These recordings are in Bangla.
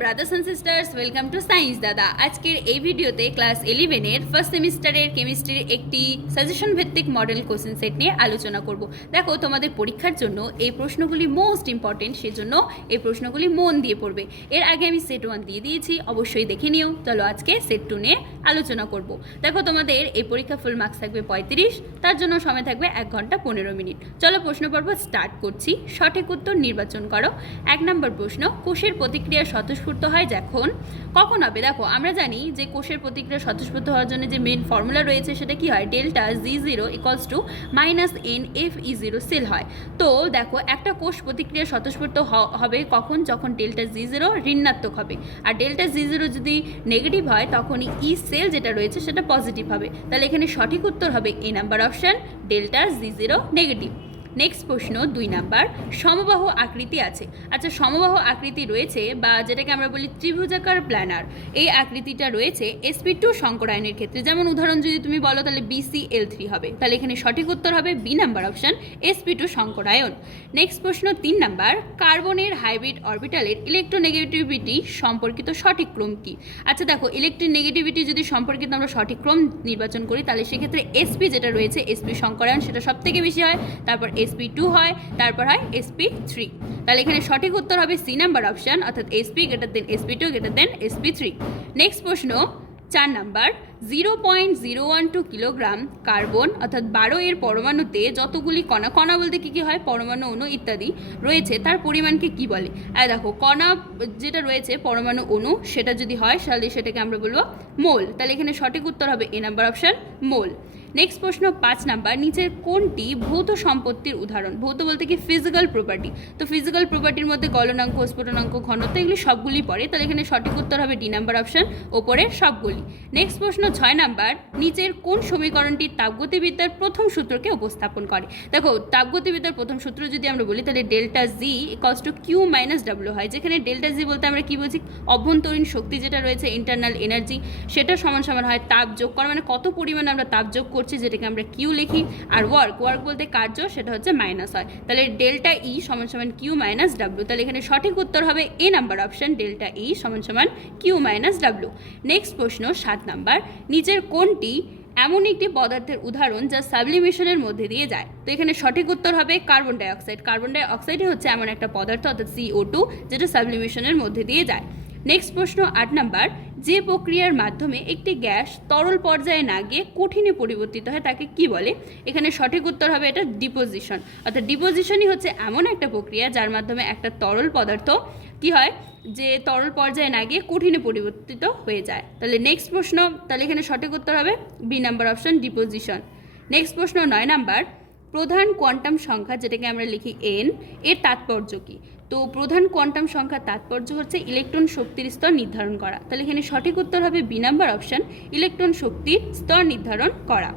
Brothers and sisters welcome to science Dada আজকের এই ভিডিওতে ক্লাস ইলেভেনের ফার্স্ট সেমিস্টারের কেমিস্ট্রির একটি সাজেশন ভিত্তিক মডেল কোশ্চেন সেট নিয়ে আলোচনা করব। দেখো, তোমাদের পরীক্ষার জন্য এই প্রশ্নগুলি মোস্ট ইম্পর্টেন্ট সেজন্য এই প্রশ্নগুলি মন দিয়ে পড়বে। এর আগে আমি সেট ওয়ান দিয়ে দিয়েছি, অবশ্যই দেখে নিও। চলো আজকে সেট টু নিয়ে আলোচনা করব। দেখো তোমাদের এই পরীক্ষা ফুল মার্কস থাকবে পঁয়ত্রিশ, তার জন্য সময় থাকবে এক ঘণ্টা পনেরো মিনিট। চলো প্রশ্ন পর্ব স্টার্ট করছি। সঠিক উত্তর নির্বাচন করো। এক নম্বর প্রশ্ন, কোষের প্রতিক্রিয়া স্বতঃস্ফূর্ত হয় যখন? কখন হবে? দেখো, আমরা জানি যে কোষের প্রতিক্রিয়া স্বতঃস্ফূর্ত হওয়ার জন্য যে মেন ফর্মুলা রয়েছে সেটা কি হয়? Delta G zero equals to minus N F E zero cell হয়। তো দেখো, একটা কোষ প্রতিক্রিয়া স্বতঃস্ফূর্ত হবে কখন? যখন ডেল্টা জি জিরো ঋণাত্মক হবে। আর ডেল্টা জি জিরো যদি নেগেটিভ হয়, তখনই ই সেল যেটা রয়েছে সেটা পজিটিভ হবে। তাহলে এখানে সঠিক উত্তর হবে এ নাম্বার অপশান ডেল্টার জি জিরো নেগেটিভ নেক্সট প্রশ্ন দুই নাম্বার, সমবাহ আকৃতি আছে। আচ্ছা সমবাহ আকৃতি রয়েছে বা যেটাকে আমরা বলি ত্রিভুজাকার প্ল্যানার। এই আকৃতিটা রয়েছে এসপি টু সংকরায়নের ক্ষেত্রে। যেমন উদাহরণ যদি তুমি বলো, তাহলে বিসি এল থ্রি হবে। তাহলে এখানে সঠিক উত্তর হবে B number option SP two সংকরায়ন। Next প্রশ্ন তিন নাম্বার, কার্বনের হাইব্রিড অরবিটালের ইলেকট্রোনেগেটিভিটি সম্পর্কিত সঠিক ক্রম কি? আচ্ছা দেখো ইলেকট্রিক নেগেটিভিটি যদি সম্পর্কিত আমরা সঠিক ক্রম নির্বাচন করি, তাহলে সেক্ষেত্রে এসপি যেটা রয়েছে এসপি সংকরায়ন, সেটা সব থেকে বেশি হয়, তারপর এসপি টু হয়, তারপর হয় এসপি থ্রি তাহলে এখানে সঠিক উত্তর হবে সি নাম্বার অপশন অর্থাৎ SP greater than SP two greater than SP three next প্রশ্ন, চার number zero point zero one two kilogram carbon, অর্থাৎ বারো এর পরমাণুতে যতগুলি কণা কণা বলতে কী কী হয়? পরমাণু অণু ইত্যাদি রয়েছে। তার পরিমাণকে কি বলে? আর দেখো, কণা যেটা রয়েছে, পরমাণু অণু, সেটা যদি হয়, তাহলে সেটাকে আমরা বলব মোল। তাহলে এখানে সঠিক উত্তর হবে A number option, mole. Next প্রশ্ন পাঁচ নাম্বার, নিচের কোনটি ভৌত সম্পত্তির উদাহরণ? ভৌত বলতে কি ফিজিক্যাল প্রপার্টি তো ফিজিক্যাল প্রপার্টির মধ্যে গলনাঙ্ক, স্ফুটনাঙ্ক, ঘনত্ব, এগুলি সবগুলি পড়ে। তাহলে এখানে সঠিক উত্তর হবে ডি নাম্বার অপশন ওপরের সবগুলি। নেক্সট প্রশ্ন ছয় নাম্বার নিচের কোন সমীকরণটি তাপগতিবিদ্যার প্রথম সূত্রকে উপস্থাপন করে? দেখো, তাপগতিবিদ্যার প্রথম সূত্র যদি আমরা বলি, তাহলে delta G equals to Q minus W হয়। যেখানে ডেল্টা জি বলতে আমরা কী বলছি অভ্যন্তরীণ শক্তি যেটা রয়েছে ইন্টারনাল এনার্জি সেটা সমান সমান হয় তাপ যোগ করা। মানে কত পরিমাণে আমরা তাপ যোগ করছি, যেটাকে আমরা কিউ লিখি। আর ওয়ার্ক ওয়ার্ক বলতে কার্য, সেটা হচ্ছে মাইনাস হয়। তাহলে ডেল্টা ই সমান সমান কিউ মাইনাস ডাব্লিউ তাহলে এখানে সঠিক উত্তর হবে A number option delta E সমান সমান কিউ মাইনাস ডাব্লিউ নেক্সট প্রশ্ন, সাত নাম্বার নিচের কোনটি এমন একটি পদার্থের উদাহরণ যা সাবলিমেশনের মধ্যে দিয়ে যায়? তো এখানে সঠিক উত্তর হবে কার্বন ডাইঅক্সাইড। কার্বন ডাইঅক্সাইডই হচ্ছে এমন একটা পদার্থ, অর্থাৎ সিও টু যেটা সাবলিমেশনের মধ্যে দিয়ে যায়। নেক্সট প্রশ্ন আট নাম্বার, যে প্রক্রিয়ার মাধ্যমে একটি গ্যাস তরল পর্যায়ে না গিয়ে কঠিনে পরিবর্তিত হয় তাকে কি বলে? এখানে সঠিক উত্তর হবে এটা ডিপোজিশন। অর্থাৎ ডিপোজিশনই হচ্ছে এমন একটা প্রক্রিয়া যার মাধ্যমে একটা তরল পদার্থ কি হয়? যে তরল পর্যায়ে না গিয়ে কঠিনে পরিবর্তিত হয়ে যায়। তাহলে নেক্সট প্রশ্ন, তাহলে এখানে সঠিক উত্তর হবে B number option deposition next প্রশ্ন নয় নাম্বার, প্রধান কোয়ান্টাম সংখ্যা যেটাকে আমরা লিখি এন এর তাৎপর্য কী? তো প্রধান কোয়ান্টাম সংখ্যার তাৎপর্য হচ্ছে ইলেকট্রন শক্তির স্তর নির্ধারণ করা। তাহলে এখানে সঠিক উত্তর হবে বি নাম্বার অপশান, ইলেকট্রন শক্তির স্তর নির্ধারণ করা।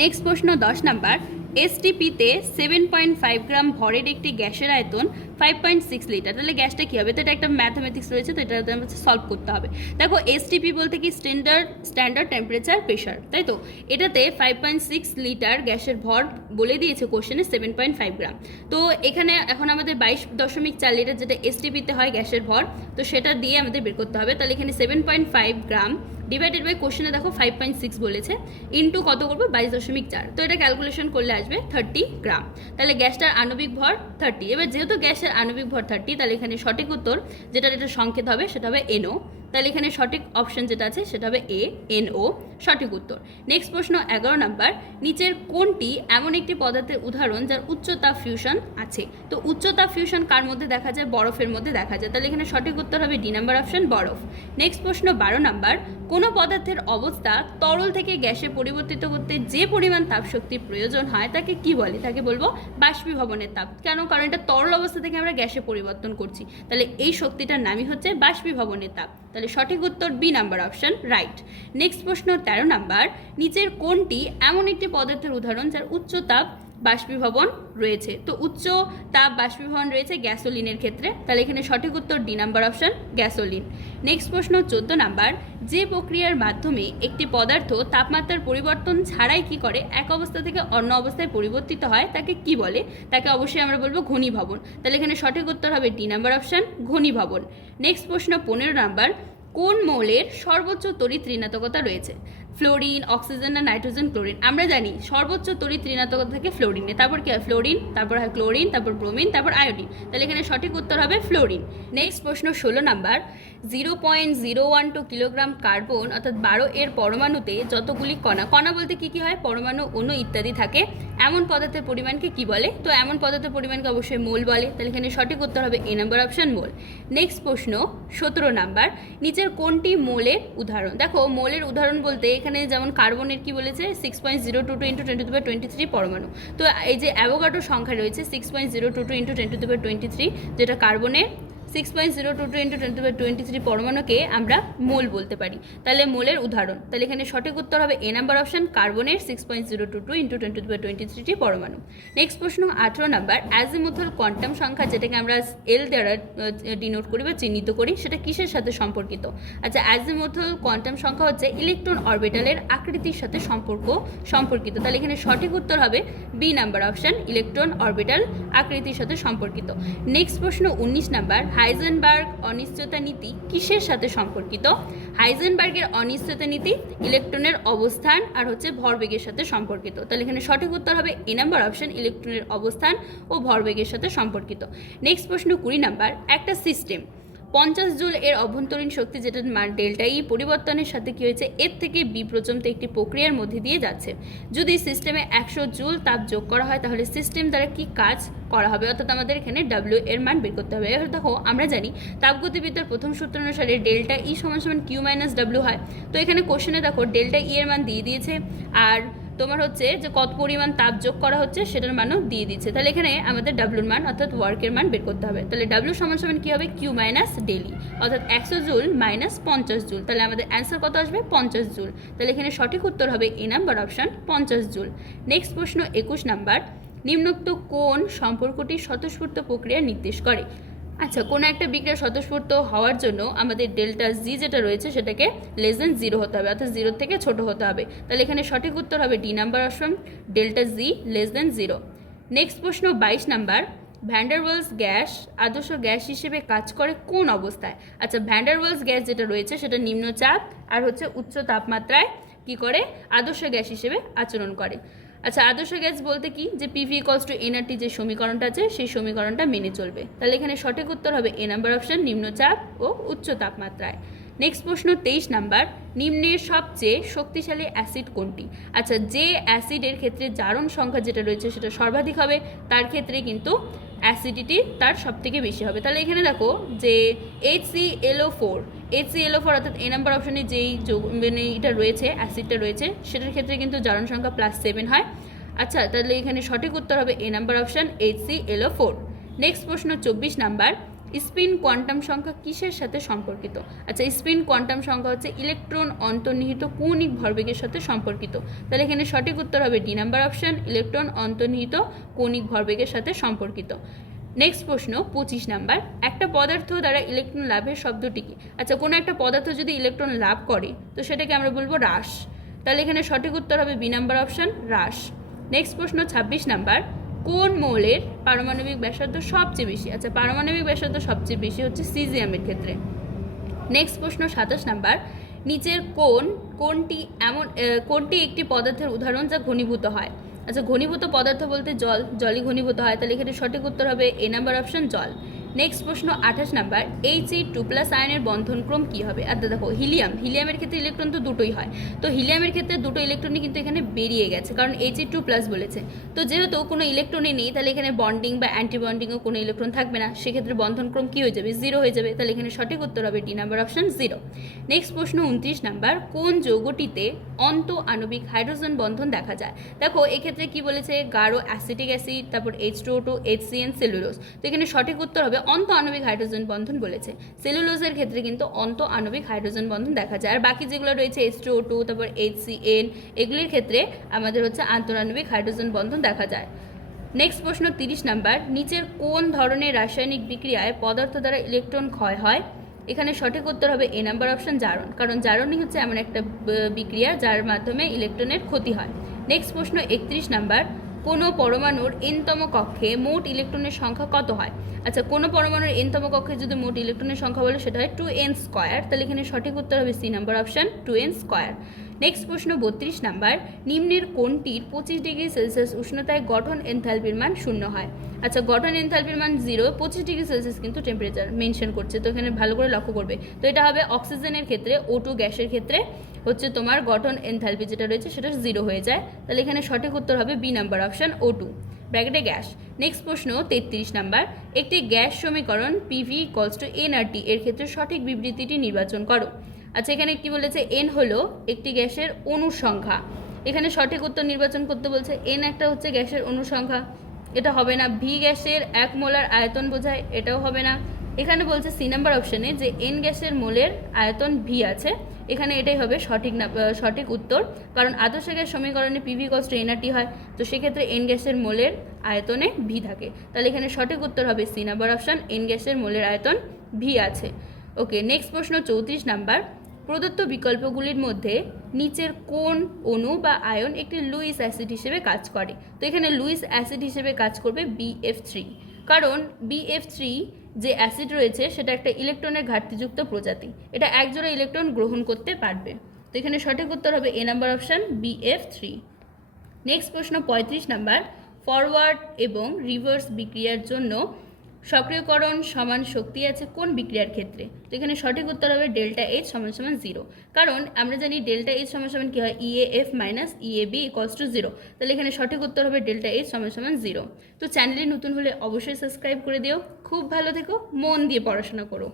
নেক্সট প্রশ্ন দশ নাম্বার এসটিপিতে সেভেন পয়েন্ট ফাইভ গ্রাম ভরের একটি গ্যাসের আয়তন ফাইভ পয়েন্ট সিক্স লিটার। তাহলে গ্যাসটা কী হবে? তো এটা একটা ম্যাথামেটিক্স রয়েছে, তো এটা আমাদের সলভ করতে হবে। দেখো এসটিপি বলতে কি স্ট্যান্ডার্ড স্ট্যান্ডার্ড টেম্পারেচার প্রেশার তাই তো? এটাতে ফাইভ পয়েন্ট সিক্স লিটার গ্যাসের ভর বলে দিয়েছে কোশ্চেনে সেভেন পয়েন্ট ফাইভ গ্রাম। তো এখানে এখন আমাদের বাইশ দশমিক চার লিটার যেটা এসটিপিতে হয় গ্যাসের ভর, তো সেটা দিয়ে আমাদের বের করতে হবে। তাহলে এখানে seven point five gram divided by কোশ্চেনে দেখো ফাইভ পয়েন্ট সিক্স বলেছে ইন্টু কত করব? বাইশ দশমিক চার। তো এটা ক্যালকুলেশন করলে আসবে থার্টি গ্রাম তাহলে গ্যাসটার আণবিক ভর থার্টি এবার যেহেতু গ্যাসের আণবিক ভর থার্টি তাহলে এখানে সঠিক উত্তর যেটা এটা সংকেত হবে, সেটা হবে এনও তাহলে এখানে সঠিক অপশন যেটা আছে, সেটা হবে এ এন ও সঠিক উত্তর। নেক্সট প্রশ্ন, এগারো নাম্বার। নিচের কোনটি এমন একটি পদার্থের উদাহরণ যার উচ্চতাপ ফিউশন আছে? তো উচ্চতা ফিউশন কার মধ্যে দেখা যায়? বরফের মধ্যে দেখা যায়। তাহলে এখানে সঠিক উত্তর হবে ডি নাম্বার অপশন বরফ। নেক্সট প্রশ্ন, বারো নাম্বার। কোনো পদার্থের অবস্থা তরল থেকে গ্যাসে পরিবর্তিত করতে যে পরিমাণ তাপশক্তির প্রয়োজন হয়, তাকে কি বলে? তাকে বলব বাষ্পীভবনের তাপ। কেন? কারণ এটা তরল অবস্থা থেকে আমরা গ্যাসে পরিবর্তন করছি। তাহলে এই শক্তিটার নামই হচ্ছে বাষ্পীভবনের তাপ। তাহলে সঠিক উত্তর B number option right next প্রশ্ন তেরো নাম্বার নিচের কোনটি এমন একটি পদার্থের উদাহরণ যার উচ্চ তাপ বাষ্পীভবন রয়েছে। তো উচ্চ তাপ বাষ্পীভবন রয়েছে গ্যাসোলিনের ক্ষেত্রে। তাহলে এখানে সঠিক উত্তর D number option, gasoline. Next প্রশ্ন, চোদ্দ নাম্বার। যে প্রক্রিয়ার মাধ্যমে একটি পদার্থ তাপমাত্রার পরিবর্তন ছাড়াই কি করে, এক অবস্থা থেকে অন্য অবস্থায় পরিবর্তিত হয়, তাকে কি বলে? তাকে অবশ্যই আমরা বলব ঘনীভবন। তাহলে এখানে সঠিক উত্তর হবে ডি নাম্বার অপশন, ঘনীভবন। নেক্সট প্রশ্ন, পনেরো নাম্বার। কোন মৌলের সর্বোচ্চ তড়িৎ ঋণাত্মকতা রয়েছে? ফ্লোরিন, অক্সিজেন আর নাইট্রোজেন, ক্লোরিন। আমরা জানি সর্বোচ্চ তড়িৎ ঋণাত্মকতা থাকে ফ্লোরিনে। তারপর কি হয়? ফ্লোরিন, তারপর হয় ক্লোরিন, তারপর ব্রোমিন, তারপর আয়োডিন। তাহলে এখানে সঠিক উত্তর হবে ফ্লোরিন। নেক্সট প্রশ্ন ষোলো number. Zero point zero one two kilogram carbon, অর্থাৎ বারো এর পরমাণুতে যতগুলি কণা কণা বলতে কি কি হয়? পরমাণু, অণু ইত্যাদি থাকে। এমন পদার্থের পরিমাণকে কি বলে? তো এমন পদার্থের পরিমাণকে অবশ্যই মোল বলে। তাহলে এখানে সঠিক উত্তর হবে A number option mole. Next প্রশ্ন সতেরো নাম্বার। নিচের কোনটি মোলের উদাহরণ? দেখো, মোলের উদাহরণ বলতে এখানে যেমন কার্বনের কি বলেছে? Six point zero two two into twenty twenty three পরমাণু। তো এই যে অ্যাভোগাটো সংখ্যা রয়েছে six point zero two two into twenty twenty three যেটা কার্বনের six point zero two two into twenty twenty three পরমাণুকে আমরা মোল বলতে পারি। তাহলে মোলের উদাহরণ। তাহলে এখানে সঠিক উত্তর হবে এ নাম্বার অপশন কার্বনের six point zero two two into twenty twenty thirty পরমাণু। নেক্সট প্রশ্ন, আঠেরো নাম্বার অ্যাজিমুথল কোয়ান্টাম সংখ্যা যেটাকে আমরা এল দ্বারা ডিনোট করি বা চিহ্নিত করি, সেটা কিসের সাথে সম্পর্কিত? আচ্ছা অ্যাজিমুথল কোয়ান্টাম সংখ্যা হচ্ছে ইলেকট্রন অরবিটালের আকৃতির সাথে সম্পর্ক, সম্পর্কিত। তাহলে এখানে সঠিক উত্তর হবে B number option electron orbital আকৃতির সাথে সম্পর্কিত। নেক্সট প্রশ্ন, উনিশ নাম্বার হাইজেনবার্গ অনিশ্চয়তা নীতি কিসের সাথে সম্পর্কিত? হাইজেনবার্গের অনিশ্চয়তা নীতি ইলেকট্রনের অবস্থান আর হচ্ছে ভরবেগের সাথে সম্পর্কিত। তাহলে এখানে সঠিক উত্তর হবে এ নাম্বার অপশন ইলেকট্রনের অবস্থান ও ভরবেগের সাথে সম্পর্কিত। নেক্সট প্রশ্ন কুড়ি নাম্বার, একটা সিস্টেম পঞ্চাশ জুল এর অভ্যন্তরীণ শক্তি যেটার মান ডেল্টা ই পরিবর্তনের সাথে কি হয়েছে? এর থেকে বি পর্যন্ত একটি প্রক্রিয়ার মধ্যে দিয়ে যাচ্ছে। যদি সিস্টেমে একশো জুল তাপ যোগ করা হয়, তাহলে সিস্টেম দ্বারা কি কাজ করা হবে? অর্থাৎ আমাদের এখানে ডাব্লিউ এর মান বের করতে হবে। এবার দেখো, আমরা জানি তাপগতিবিদ্যার প্রথম সূত্র অনুসারে ডেল্টা ই সমান সমান কিউ মাইনাস ডাব্লিউ হয়। তো এখানে কোশ্চেনে দেখো, ডেল্টা ই এর মান দিয়ে দিয়েছে, আর তোমার হচ্ছে যে কত পরিমাণ তাপ যোগ করা হচ্ছে সেটার মানও দিয়ে দিচ্ছে। তাহলে এখানে আমাদের ডাব্লুর মান অর্থাৎ ওয়ার্কের মান বের করতে হবে। তাহলে ডাব্লু সমান সমান কী হবে? কিউ মাইনাস ডেলি অর্থাৎ একশো জুল মাইনাস পঞ্চাশ জুল। তাহলে আমাদের অ্যান্সার কত আসবে? পঞ্চাশ জুল। তাহলে এখানে সঠিক উত্তর হবে এ নাম্বার অপশান পঞ্চাশ জুল। নেক্সট প্রশ্ন একুশ নাম্বার নিম্নোক্ত কোন সম্পর্কটি স্বতঃস্ফূর্ত প্রক্রিয়া নির্দেশ করে? আচ্ছা কোনো একটা বিক্রিয়া স্বতঃস্ফূর্ত হওয়ার জন্য আমাদের ডেল্টা জি যেটা রয়েছে সেটাকে লেস দেন জিরো হতে হবে, অর্থাৎ জিরোর থেকে ছোট হতে হবে। তাহলে এখানে সঠিক উত্তর হবে D number option, delta G less than zero next প্রশ্ন বাইশ number van der Waals gas আদর্শ গ্যাস হিসেবে কাজ করে কোন অবস্থায়? আচ্ছা ভ্যান্ডারওয়ালস গ্যাস যেটা রয়েছে সেটা নিম্নচাপ আর হচ্ছে উচ্চ তাপমাত্রায় কি করে? আদর্শ গ্যাস হিসেবে আচরণ করে। আচ্ছা আদর্শ গ্যাস বলতে কি? যে পিভি ইকলস টু এনআরটি যে সমীকরণটা আছে, সেই সমীকরণটা মেনে চলবে। তাহলে এখানে সঠিক উত্তর হবে এ নাম্বার অপশন নিম্নচাপ ও উচ্চ তাপমাত্রায়। নেক্সট প্রশ্ন, তেইশ নাম্বার নিম্নের সবচেয়ে শক্তিশালী অ্যাসিড কোনটি? আচ্ছা যে অ্যাসিডের ক্ষেত্রে জারণ সংখ্যা যেটা রয়েছে, সেটা সর্বাধিক হবে, তার ক্ষেত্রে কিন্তু অ্যাসিডিটি তার সব থেকে বেশি হবে। তাহলে এখানে দেখো যে H C L O four H C L O four অর্থাৎ এ নাম্বার অপশানে যেই মানে এটা রয়েছে অ্যাসিডটা রয়েছে, সেটার ক্ষেত্রে কিন্তু জারণ সংখ্যা প্লাস সেভেন হয়। আচ্ছা তাহলে এখানে সঠিক উত্তর হবে A number option H C L O four next প্রশ্ন, চব্বিশ নাম্বার স্পিন কোয়ান্টাম সংখ্যা কিসের সাথে সম্পর্কিত? আচ্ছা স্পিন কোয়ান্টাম সংখ্যা হচ্ছে ইলেকট্রন অন্তর্নিহিত কৌণিক ভরবেগের সাথে সম্পর্কিত। তাহলে এখানে সঠিক উত্তর হবে ডি নাম্বার অপশান, ইলেকট্রন অন্তর্নিহিত কৌণিক ভরবেগের সাথে সম্পর্কিত। নেক্সট প্রশ্ন, পঁচিশ নাম্বার। একটা পদার্থ দ্বারা ইলেকট্রন লাভের শব্দটি কি? আচ্ছা কোনো একটা পদার্থ যদি ইলেকট্রন লাভ করে, তো সেটাকে আমরা বলব হ্রাস। তাহলে এখানে সঠিক উত্তর হবে বি নাম্বার অপশান, হ্রাস। নেক্সট প্রশ্ন, ছাব্বিশ নাম্বার। কোন মৌলের পারমাণবিক ব্যাসার্ধ সবচেয়ে বেশি? আচ্ছা পারমাণবিক ব্যাসার্ধ সবচেয়ে বেশি হচ্ছে সিজিয়ামের ক্ষেত্রে। নেক্সট প্রশ্ন, সাতাশ নাম্বার। নিচের কোন কোনটি এমন কোনটি একটি পদার্থের উদাহরণ যা ঘনীভূত হয়। আচ্ছা ঘনীভূত পদার্থ বলতে জল, জলই ঘনীভূত হয়। তাহলে এখানে সঠিক উত্তর হবে এ নাম্বার অপশন জল। নেক্সট প্রশ্ন আঠাশ number H E two plus আয়নের বন্ধনক্রম কী হবে? আর দেখো হিলিয়াম হিলিয়ামের ক্ষেত্রে ইলেকট্রন তো দুটোই হয়। তো হিলিয়ামের ক্ষেত্রে দুটো ইলেকট্রনই কিন্তু এখানে বেরিয়ে গেছে, কারণ এইচ ই টু প্লাস বলেছে। তো যেহেতু কোনো ইলেকট্রনই নেই, তাহলে এখানে বন্ডিং বা অ্যান্টি বন্ডিংও কোনো ইলেকট্রন থাকবে না। সেক্ষেত্রে বন্ধনক্রম কী হয়ে যাবে? জিরো হয়ে যাবে। তাহলে এখানে সঠিক উত্তর হবে D number option zero next প্রশ্ন উনত্রিশ নাম্বার, কোন যৌগটিতে অন্ত আণবিক হাইড্রোজেন বন্ধন দেখা যায়? দেখো, এক্ষেত্রে কি বলেছে? গাঢ় অ্যাসিটিক অ্যাসিড তারপর H two two H C N cellulose তো এখানে সঠিক উত্তর হবে অন্ত আণবিক হাইড্রোজেন বন্ধন বলেছে। সেলুলোজের ক্ষেত্রে কিন্তু অন্ত আণবিক হাইড্রোজেন বন্ধন দেখা যায়। আর বাকি যেগুলো রয়েছে এইচ টু টু তারপর এইচ সি এন এগুলির ক্ষেত্রে আমাদের হচ্ছে আন্তরাণবিক হাইড্রোজেন বন্ধন দেখা যায়। নেক্সট প্রশ্ন তিরিশ নাম্বার, নিচের কোন ধরনের রাসায়নিক বিক্রিয়ায় পদার্থ দ্বারা ইলেকট্রন ক্ষয় হয়? এখানে সঠিক উত্তর হবে এ নাম্বার অপশন জারণ। কারণ জারণই হচ্ছে এমন একটা বিক্রিয়া যার মাধ্যমে ইলেকট্রনের ক্ষতি হয়। নেক্সট প্রশ্ন একত্রিশ নাম্বার কোনো পরমাণুর এনতম কক্ষে মোট ইলেকট্রনের সংখ্যা কত হয়? আচ্ছা কোনো পরমাণুর এনতম কক্ষে যদি মোট ইলেকট্রনের সংখ্যা বলে, সেটা হয় টু এন স্কোয়ার তাহলে এখানে সঠিক উত্তর হবে C number option two N square next প্রশ্ন বত্রিশ নাম্বার। নিম্নের কোনটির পঁচিশ ডিগ্রি সেলসিয়াস উষ্ণতায় গঠন এনথালপির মান শূন্য হয়। আচ্ছা গঠন এনথালপির মান জিরো পঁচিশ ডিগ্রি সেলসিয়াস কিন্তু টেম্পারেচার মেনশন করছে। তো এখানে ভালো করে লক্ষ্য করবে। তো এটা হবে অক্সিজেনের ক্ষেত্রে ও টু গ্যাসের ক্ষেত্রে। হচ্ছে তোমার গঠন এনথালপি যেটা রয়েছে সেটা জিরো হয়ে যায়। তাহলে এখানে সঠিক উত্তর হবে B number option O two ব্র্যাকেটে গ্যাস নেক্সট প্রশ্ন, তেত্রিশ নাম্বার একটি গ্যাস সমীকরণ পিভি ইকলস টু এনআরটি এর ক্ষেত্রে সঠিক বিবৃতিটি নির্বাচন করো। আচ্ছা এখানে কি বলেছে এন হলো একটি গ্যাসের অনুসংখ্যা। এখানে সঠিক উত্তর নির্বাচন করতে বলছে এন একটা হচ্ছে গ্যাসের অনুসংখ্যা। এটা হবে না ভি গ্যাসের এক মোলার আয়তন বোঝায়, এটাও হবে না। এখানে বলছে সি নাম্বার অপশানে যে এন গ্যাসের মোলের আয়তন ভি আছে। এখানে এটাই হবে সঠিক সঠিক উত্তর। কারণ আদর্শ গ্যাস সমীকরণে পিভি কস্ট এনআরটি হয়। তো সেক্ষেত্রে এন গ্যাসের মোলের আয়তনে ভি থাকে। তাহলে এখানে সঠিক উত্তর হবে সি নাম্বার অপশন। এন গ্যাসের মোলের আয়তন ভি আছে। ওকে নেক্সট প্রশ্ন চৌত্রিশ নাম্বার। প্রদত্ত বিকল্পগুলির মধ্যে নিচের কোন অণু বা আয়ন একটি লুইস অ্যাসিড হিসেবে কাজ করে। তো এখানে লুইস অ্যাসিড হিসেবে কাজ করবে বিএফ থ্রি কারণ বিএফ থ্রি যে অ্যাসিড রয়েছে সেটা একটা ইলেকট্রনের ঘাটতিযুক্ত প্রজাতি। এটা একজোড়া ইলেকট্রন গ্রহণ করতে পারবে। তো এখানে সঠিক উত্তর হবে A number option B F three next প্রশ্ন পঁয়ত্রিশ নাম্বার। ফরওয়ার্ড এবং রিভার্স বিক্রিয়ার জন্য সক্রিয়করণ সমান শক্তি আছে কোন বিক্রিয়ার ক্ষেত্রে? তো এখানে সঠিক উত্তর হবে ডেল্টা এইচ সমান সমান জিরো কারণ আমরা জানি ডেল্টা এইচ সমান সমান কী হয়? E A F minus E A B equals to zero তাহলে এখানে সঠিক উত্তর হবে ডেল্টা এইচ সমান সমান জিরো তো চ্যানেলে নতুন হলে অবশ্যই সাবস্ক্রাইব করে দিও। খুব ভালো থেকো, মন দিয়ে পড়াশোনা করো।